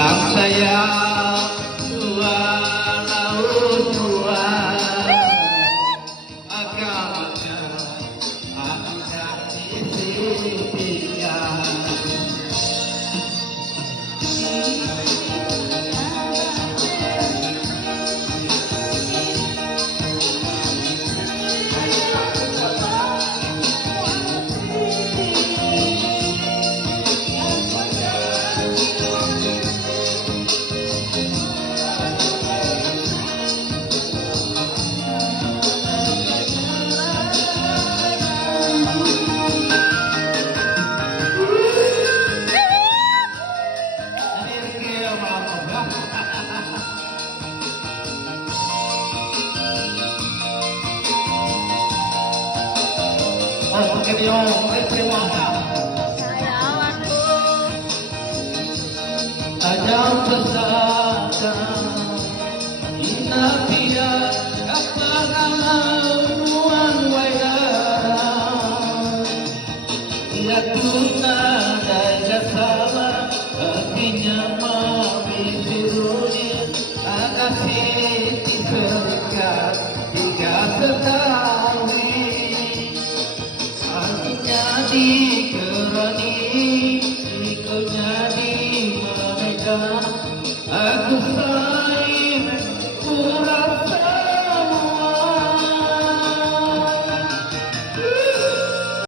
saya dua laut dua agamanya ada di tiga. Oke, terima Ajam pesaka inapia kapagamuan wayara ya tuna daya sama artinya mabisiruni agasih terikat jika sekali jadi kerani ikut jadi mereka aku